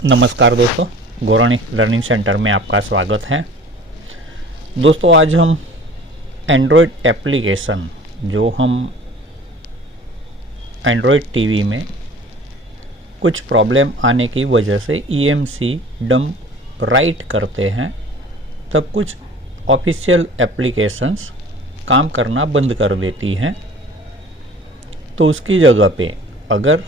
नमस्कार दोस्तों, गौराणी learning centre में आपका स्वागत है। दोस्तों, आज हम एंड्रॉयड एप्लीकेशन जो हम एंड्रॉयड टीवी में कुछ प्रॉब्लम आने की वजह से EMC डंप राइट करते हैं, तब कुछ ऑफिशियल एप्लीकेशंस काम करना बंद कर देती हैं। तो उसकी जगह पे अगर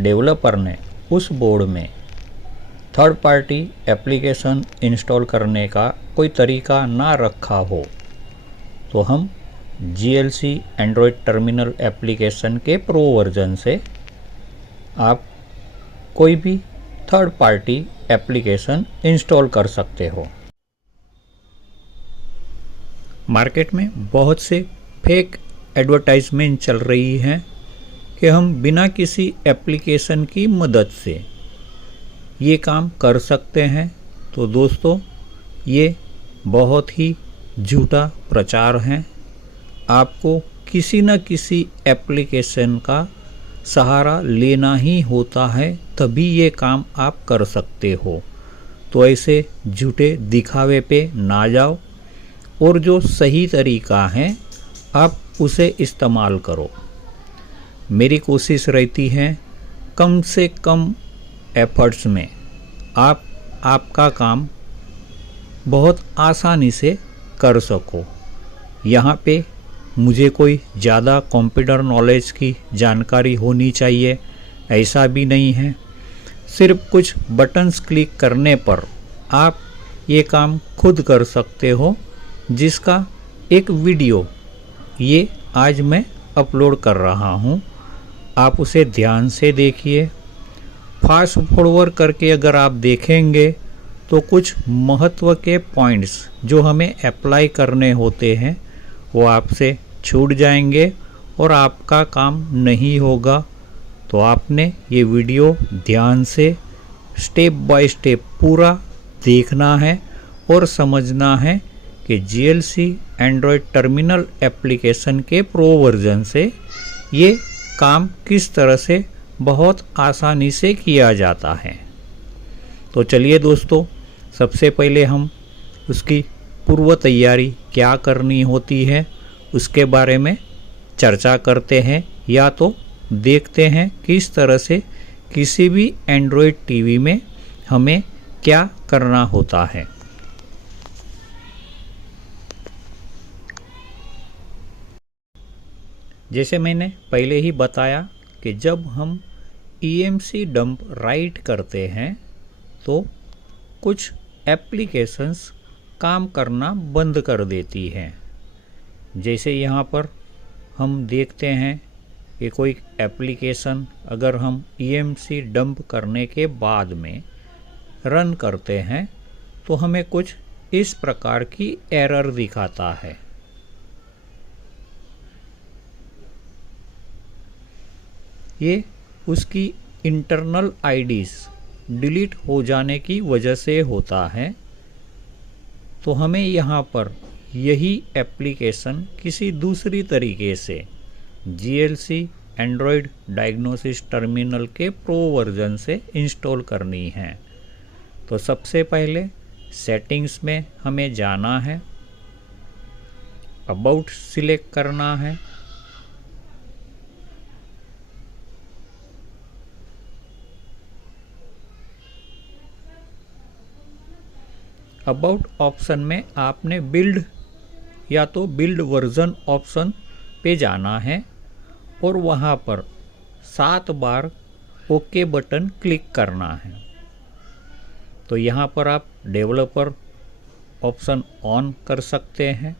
डेवलपर ने उस बोर्ड में थर्ड पार्टी एप्लीकेशन इंस्टॉल करने का कोई तरीका ना रखा हो, तो हम GLC एंड्रॉयड टर्मिनल एप्लीकेशन के प्रो वर्जन से आप कोई भी थर्ड पार्टी एप्लीकेशन इंस्टॉल कर सकते हो। मार्केट में बहुत से फेक एडवर्टाइजमेंट चल रही हैं कि हम बिना किसी एप्लीकेशन की मदद से ये काम कर सकते हैं। तो दोस्तों, ये बहुत ही झूठा प्रचार है। आपको किसी न किसी एप्लीकेशन का सहारा लेना ही होता है, तभी ये काम आप कर सकते हो। तो ऐसे झूठे दिखावे पे ना जाओ और जो सही तरीका है आप उसे इस्तेमाल करो। मेरी कोशिश रहती है कम से कम एफर्ट्स में आप आपका काम बहुत आसानी से कर सको। यहाँ पे मुझे कोई ज़्यादा कंप्यूटर नॉलेज की जानकारी होनी चाहिए, ऐसा भी नहीं है। सिर्फ कुछ बटन्स क्लिक करने पर आप ये काम खुद कर सकते हो, जिसका एक वीडियो ये आज मैं अपलोड कर रहा हूँ। आप उसे ध्यान से देखिए। फास्ट फॉरवर्ड करके अगर आप देखेंगे तो कुछ महत्व के पॉइंट्स जो हमें अप्लाई करने होते हैं वो आपसे छूट जाएंगे और आपका काम नहीं होगा। तो आपने ये वीडियो ध्यान से स्टेप बाय स्टेप पूरा देखना है और समझना है कि GLC एंड्रॉयड टर्मिनल एप्लीकेशन के प्रो वर्जन से ये काम किस तरह से बहुत आसानी से किया जाता है। तो चलिए दोस्तों, सबसे पहले हम उसकी पूर्व तैयारी क्या करनी होती है उसके बारे में चर्चा करते हैं, या तो देखते हैं किस तरह से किसी भी एंड्रॉयड टीवी में हमें क्या करना होता है। जैसे मैंने पहले ही बताया कि जब हम EMC डंप राइट करते हैं तो कुछ एप्लीकेशंस काम करना बंद कर देती हैं। जैसे यहाँ पर हम देखते हैं कि कोई एप्लीकेशन अगर हम EMC डंप करने के बाद में रन करते हैं तो हमें कुछ इस प्रकार की एरर दिखाता है। ये उसकी इंटरनल आईडीज़ डिलीट हो जाने की वजह से होता है। तो हमें यहाँ पर यही एप्लीकेशन किसी दूसरी तरीके से GLC एंड्रॉयड डायग्नोसिस टर्मिनल के प्रो वर्जन से इंस्टॉल करनी है। तो सबसे पहले सेटिंग्स में हमें जाना है, अबाउट सिलेक्ट करना है, अबाउट ऑप्शन में आपने बिल्ड या तो बिल्ड वर्जन ऑप्शन पे जाना है और वहाँ पर 7 बार ओके बटन क्लिक करना है। तो यहाँ पर आप डेवलपर ऑप्शन ऑन कर सकते हैं।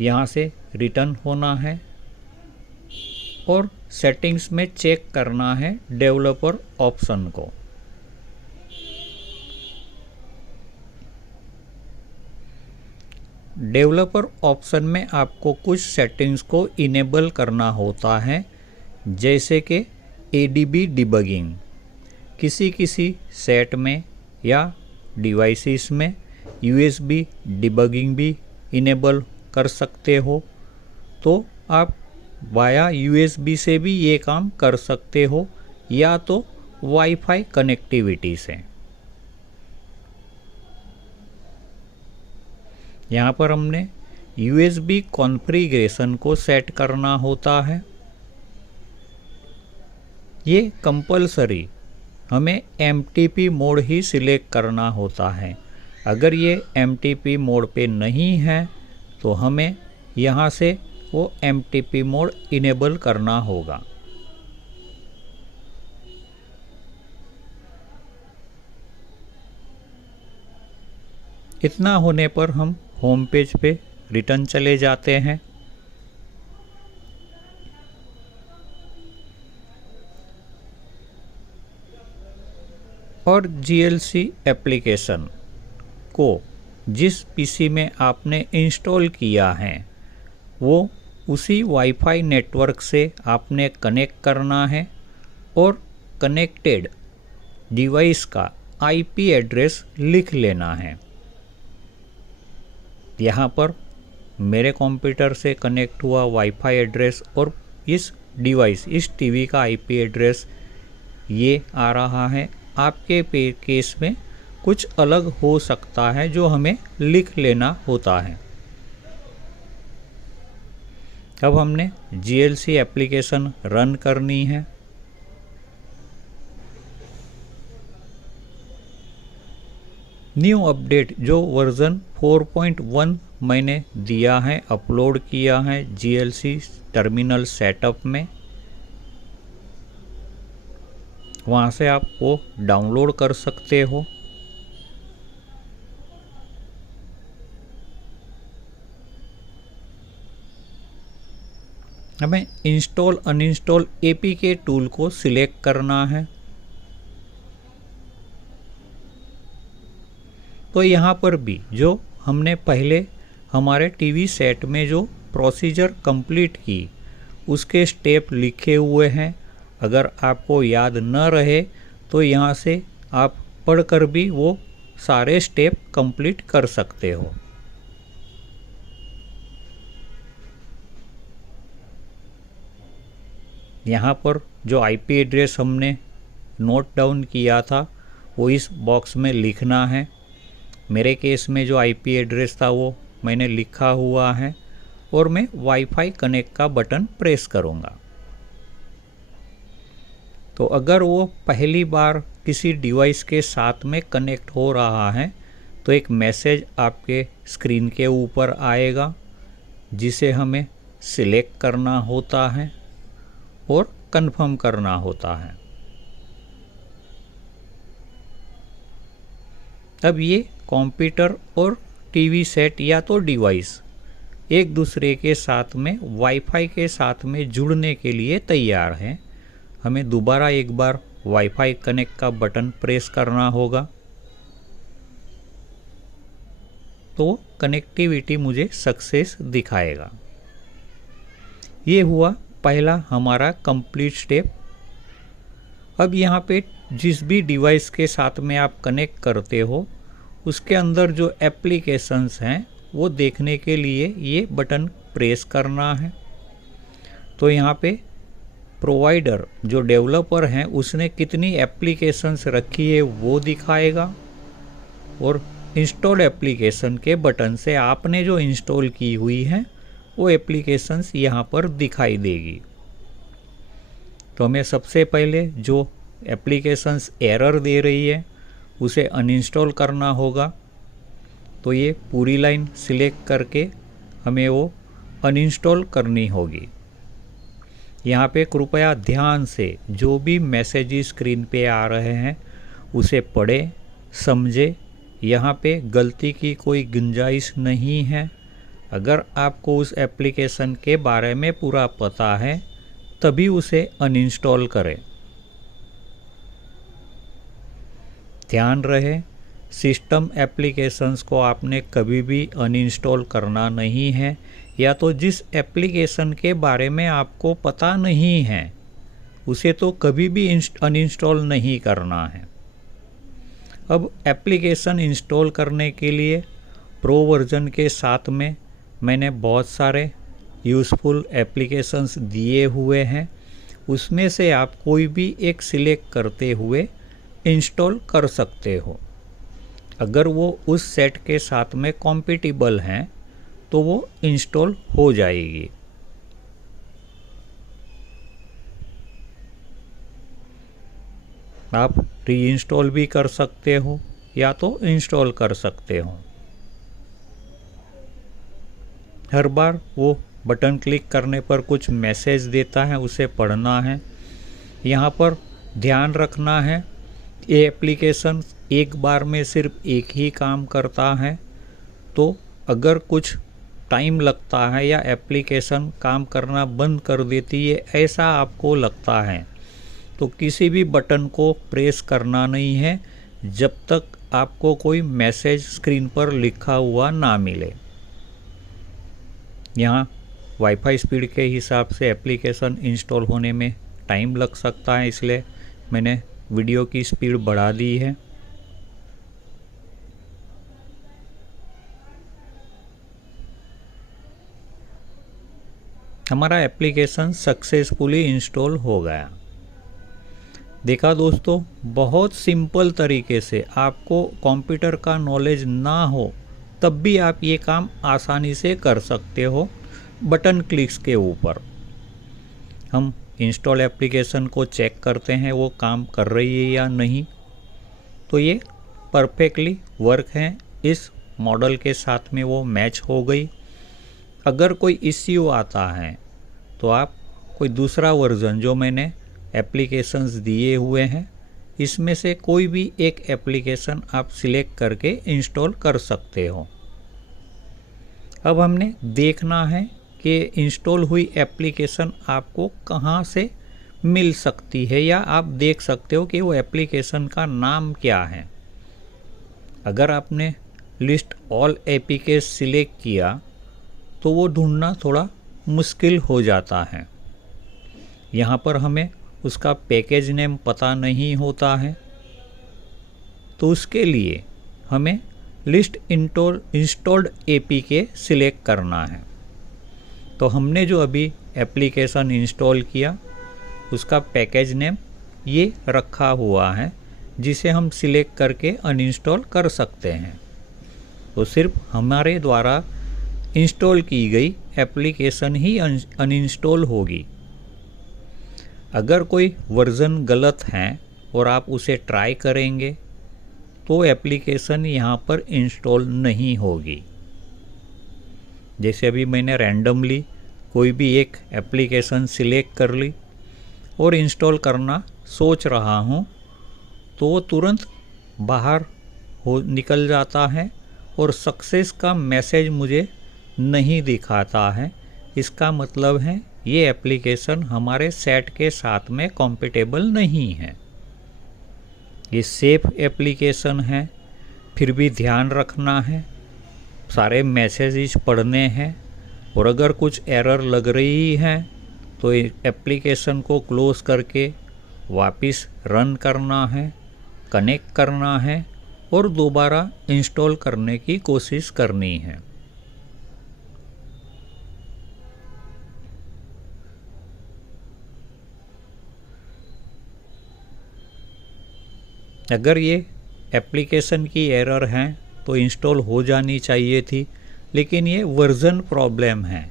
यहाँ से रिटर्न होना है और सेटिंग्स में चेक करना है डेवलपर ऑप्शन को। डेवलपर ऑप्शन में आपको कुछ सेटिंग्स को इनेबल करना होता है, जैसे कि ADB डिबगिंग। किसी सेट में या डिवाइसेस में USB डिबगिंग भी इनेबल कर सकते हो। तो आप वाया USB से भी ये काम कर सकते हो, या तो वाईफाई कनेक्टिविटी से। यहाँ पर हमने USB कॉन्फ़िगरेशन को सेट करना होता है। ये कंपलसरी हमें MTP मोड ही सिलेक्ट करना होता है। अगर ये MTP मोड पे नहीं है तो हमें यहाँ से वो MTP मोड इनेबल करना होगा। इतना होने पर हम होम पेज पे रिटर्न चले जाते हैं। और GLC एप्लीकेशन को जिस पीसी में आपने इंस्टॉल किया है वो उसी वाईफाई नेटवर्क से आपने कनेक्ट करना है और कनेक्टेड डिवाइस का IP एड्रेस लिख लेना है। यहाँ पर मेरे कंप्यूटर से कनेक्ट हुआ वाईफाई एड्रेस और इस डिवाइस, इस टीवी का IP एड्रेस ये आ रहा है। आपके केस में कुछ अलग हो सकता है जो हमें लिख लेना होता है। अब हमने GLC एप्लीकेशन रन करनी है। न्यू अपडेट जो वर्जन 4.1 मैंने दिया है, अपलोड किया है GLC टर्मिनल सेटअप में, वहाँ से आप वो डाउनलोड कर सकते हो। हमें इंस्टॉल अनइंस्टॉल APK टूल को सिलेक्ट करना है। तो यहाँ पर भी जो हमने पहले हमारे टीवी सेट में जो प्रोसीजर कंप्लीट की उसके स्टेप लिखे हुए हैं। अगर आपको याद न रहे तो यहाँ से आप पढ़कर भी वो सारे स्टेप कंप्लीट कर सकते हो। यहाँ पर जो IP एड्रेस हमने नोट डाउन किया था वो इस बॉक्स में लिखना है। मेरे केस में जो IP एड्रेस था वो मैंने लिखा हुआ है और मैं वाईफाई कनेक्ट का बटन प्रेस करूँगा। तो अगर वो पहली बार किसी डिवाइस के साथ में कनेक्ट हो रहा है तो एक मैसेज आपके स्क्रीन के ऊपर आएगा जिसे हमें सिलेक्ट करना होता है और कंफर्म करना होता है। अब ये कंप्यूटर और टीवी सेट या तो डिवाइस एक दूसरे के साथ में वाईफाई के साथ में जुड़ने के लिए तैयार हैं। हमें दोबारा एक बार वाईफाई कनेक्ट का बटन प्रेस करना होगा तो कनेक्टिविटी मुझे सक्सेस दिखाएगा। ये हुआ पहला हमारा कंप्लीट स्टेप। अब यहाँ पे जिस भी डिवाइस के साथ में आप कनेक्ट करते हो उसके अंदर जो एप्लीकेशंस हैं वो देखने के लिए ये बटन प्रेस करना है। तो यहाँ पे प्रोवाइडर जो डेवलपर हैं उसने कितनी एप्लीकेशंस रखी है वो दिखाएगा और इंस्टॉल एप्लीकेशन के बटन से आपने जो इंस्टॉल की हुई है वो एप्लीकेशंस यहाँ पर दिखाई देगी। तो हमें सबसे पहले जो एप्लीकेशंस एरर दे रही है उसे अनइंस्टॉल करना होगा। तो ये पूरी लाइन सिलेक्ट करके हमें वो अनइंस्टॉल करनी होगी। यहाँ पे कृपया ध्यान से जो भी मैसेज स्क्रीन पे आ रहे हैं उसे पढ़ें, समझें। यहाँ पे गलती की कोई गुंजाइश नहीं है। अगर आपको उस एप्लीकेशन के बारे में पूरा पता है तभी उसे अनइंस्टॉल करें। ध्यान रहे सिस्टम एप्लीकेशंस को आपने कभी भी अनइंस्टॉल करना नहीं है, या तो जिस एप्लीकेशन के बारे में आपको पता नहीं है उसे तो कभी भी अनइंस्टॉल नहीं करना है। अब एप्लीकेशन इंस्टॉल करने के लिए प्रो वर्जन के साथ में मैंने बहुत सारे यूज़फुल एप्लीकेशंस दिए हुए हैं, उसमें से आप कोई भी एक सिलेक्ट करते हुए इंस्टॉल कर सकते हो। अगर वो उस सेट के साथ में कॉम्पिटिबल हैं तो वो इंस्टॉल हो जाएगी। आप री इंस्टॉल भी कर सकते हो या तो इंस्टॉल कर सकते हो। हर बार वो बटन क्लिक करने पर कुछ मैसेज देता है, उसे पढ़ना है। यहाँ पर ध्यान रखना है ये एप्लीकेशन एक बार में सिर्फ एक ही काम करता है, तो अगर कुछ टाइम लगता है या एप्लीकेशन काम करना बंद कर देती है ऐसा आपको लगता है तो किसी भी बटन को प्रेस करना नहीं है जब तक आपको कोई मैसेज स्क्रीन पर लिखा हुआ ना मिले। यहाँ वाईफाई स्पीड के हिसाब से एप्लीकेशन इंस्टॉल होने में टाइम लग सकता है, इसलिए मैंने वीडियो की स्पीड बढ़ा दी है। हमारा एप्लीकेशन सक्सेसफुली इंस्टॉल हो गया। देखा दोस्तों, बहुत सिंपल तरीके से, आपको कंप्यूटर का नॉलेज ना हो तब भी आप ये काम आसानी से कर सकते हो बटन क्लिक्स के ऊपर। हम इंस्टॉल एप्लीकेशन को चेक करते हैं वो काम कर रही है या नहीं, तो ये परफेक्टली वर्क है, इस मॉडल के साथ में वो मैच हो गई। अगर कोई इश्यू आता है तो आप कोई दूसरा वर्जन जो मैंने एप्लीकेशंस दिए हुए हैं इसमें से कोई भी एक एप्लीकेशन आप सिलेक्ट करके इंस्टॉल कर सकते हो। अब हमने देखना है कि इंस्टॉल हुई एप्लीकेशन आपको कहाँ से मिल सकती है या आप देख सकते हो कि वो एप्लीकेशन का नाम क्या है। अगर आपने लिस्ट ऑल एपीके सिलेक्ट किया तो वो ढूंढना थोड़ा मुश्किल हो जाता है। यहाँ पर हमें उसका पैकेज नेम पता नहीं होता है, तो उसके लिए हमें लिस्ट इंस्टॉल्ड एपीके सिलेक्ट करना है। तो हमने जो अभी एप्लीकेशन इंस्टॉल किया उसका पैकेज नेम ये रखा हुआ है, जिसे हम सिलेक्ट करके अनइंस्टॉल कर सकते हैं। तो सिर्फ हमारे द्वारा इंस्टॉल की गई एप्लीकेशन ही अनइंस्टॉल होगी। अगर कोई वर्जन गलत है और आप उसे ट्राई करेंगे तो एप्लीकेशन यहाँ पर इंस्टॉल नहीं होगी। जैसे अभी मैंने रैंडमली कोई भी एक एप्लीकेशन सिलेक्ट कर ली और इंस्टॉल करना सोच रहा हूँ तो वो तुरंत बाहर निकल जाता है और सक्सेस का मैसेज मुझे नहीं दिखाता है। इसका मतलब है ये एप्लीकेशन हमारे सेट के साथ में कॉम्पिटेबल नहीं है। ये सेफ एप्लीकेशन है, फिर भी ध्यान रखना है, सारे मैसेजेस पढ़ने हैं और अगर कुछ एरर लग रही है तो एप्लीकेशन को क्लोज करके वापस रन करना है, कनेक्ट करना है और दोबारा इंस्टॉल करने की कोशिश करनी है। अगर ये एप्लीकेशन की एरर है तो इंस्टॉल हो जानी चाहिए थी, लेकिन ये वर्जन प्रॉब्लम है।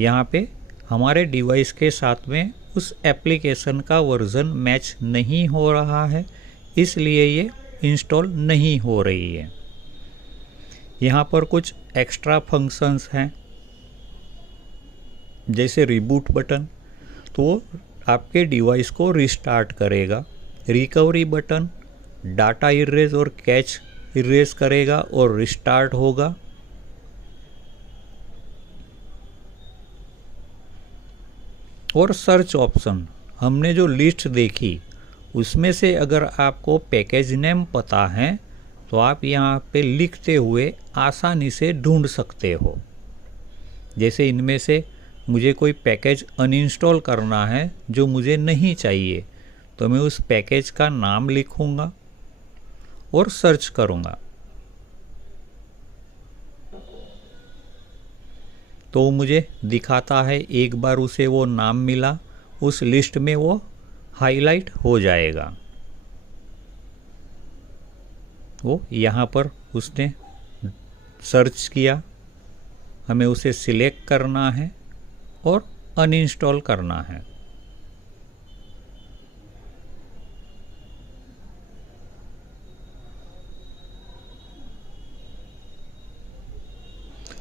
यहाँ पे हमारे डिवाइस के साथ में उस एप्लीकेशन का वर्जन मैच नहीं हो रहा है, इसलिए ये इंस्टॉल नहीं हो रही है। यहाँ पर कुछ एक्स्ट्रा फंक्शंस हैं जैसे रिबूट बटन, तो आपके डिवाइस को रिस्टार्ट करेगा। रिकवरी बटन डाटा इरेज और कैच इरेज करेगा और रिस्टार्ट होगा। और सर्च ऑप्शन, हमने जो लिस्ट देखी उसमें से अगर आपको पैकेज नेम पता है तो आप यहाँ पे लिखते हुए आसानी से ढूंढ सकते हो। जैसे इनमें से मुझे कोई पैकेज अनइंस्टॉल करना है जो मुझे नहीं चाहिए, तो मैं उस पैकेज का नाम लिखूँगा और सर्च करूँगा तो मुझे दिखाता है। एक बार उसे वो नाम मिला उस लिस्ट में वो हाईलाइट हो जाएगा। वो यहाँ पर उसने सर्च किया, हमें उसे सिलेक्ट करना है और अनइंस्टॉल करना है।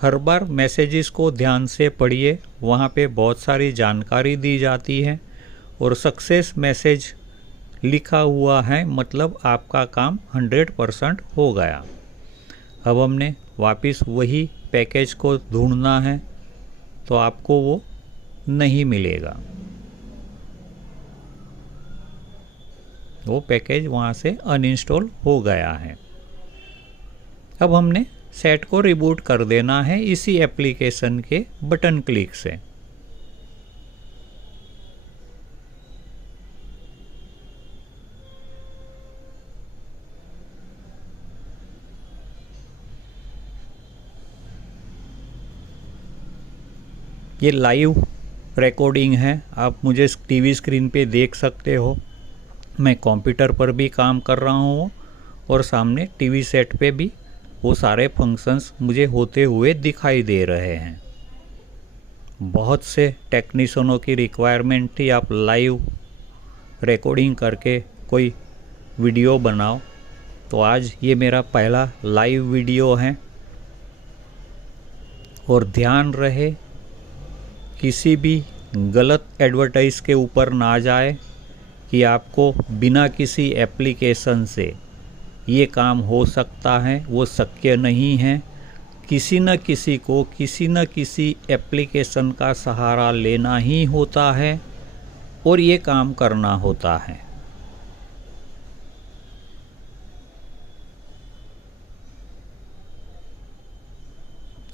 हर बार मैसेजेस को ध्यान से पढ़िए, वहाँ पे बहुत सारी जानकारी दी जाती है और सक्सेस मैसेज लिखा हुआ है, मतलब आपका काम 100% हो गया। अब हमने वापस वही पैकेज को ढूंढना है, तो आपको वो नहीं मिलेगा। वो पैकेज वहाँ से अनइंस्टॉल हो गया है। अब हमने सेट को रिबूट कर देना है इसी एप्लीकेशन के बटन क्लिक से। ये लाइव रिकॉर्डिंग है, आप मुझे टीवी स्क्रीन पे देख सकते हो। मैं कंप्यूटर पर भी काम कर रहा हूँ और सामने टीवी सेट पे भी वो सारे फंक्शंस मुझे होते हुए दिखाई दे रहे हैं। बहुत से टेक्नीशियनों की रिक्वायरमेंट थी, आप लाइव रिकॉर्डिंग करके कोई वीडियो बनाओ, तो आज ये मेरा पहला लाइव वीडियो है। और ध्यान रहे किसी भी गलत एडवर्टाइज के ऊपर ना जाए कि आपको बिना किसी एप्लीकेशन से ये काम हो सकता है, वो शक्य नहीं है। किसी न किसी को किसी न किसी एप्लीकेशन का सहारा लेना ही होता है और ये काम करना होता है।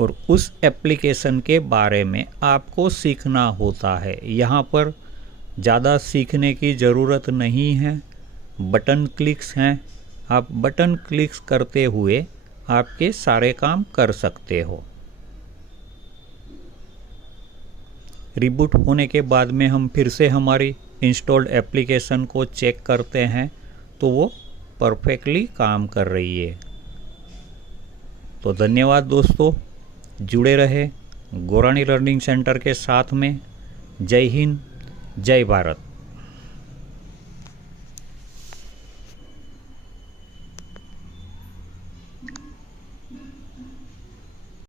और उस एप्लीकेशन के बारे में आपको सीखना होता है। यहाँ पर ज़्यादा सीखने की ज़रूरत नहीं है, बटन क्लिक्स हैं, आप बटन क्लिक्स करते हुए आपके सारे काम कर सकते हो। रिबूट होने के बाद में हम फिर से हमारी इंस्टॉल्ड एप्लीकेशन को चेक करते हैं, तो वो परफेक्टली काम कर रही है। तो धन्यवाद दोस्तों, जुड़े रहे गौरानी लर्निंग सेंटर के साथ में। जय हिंद, जय भारत।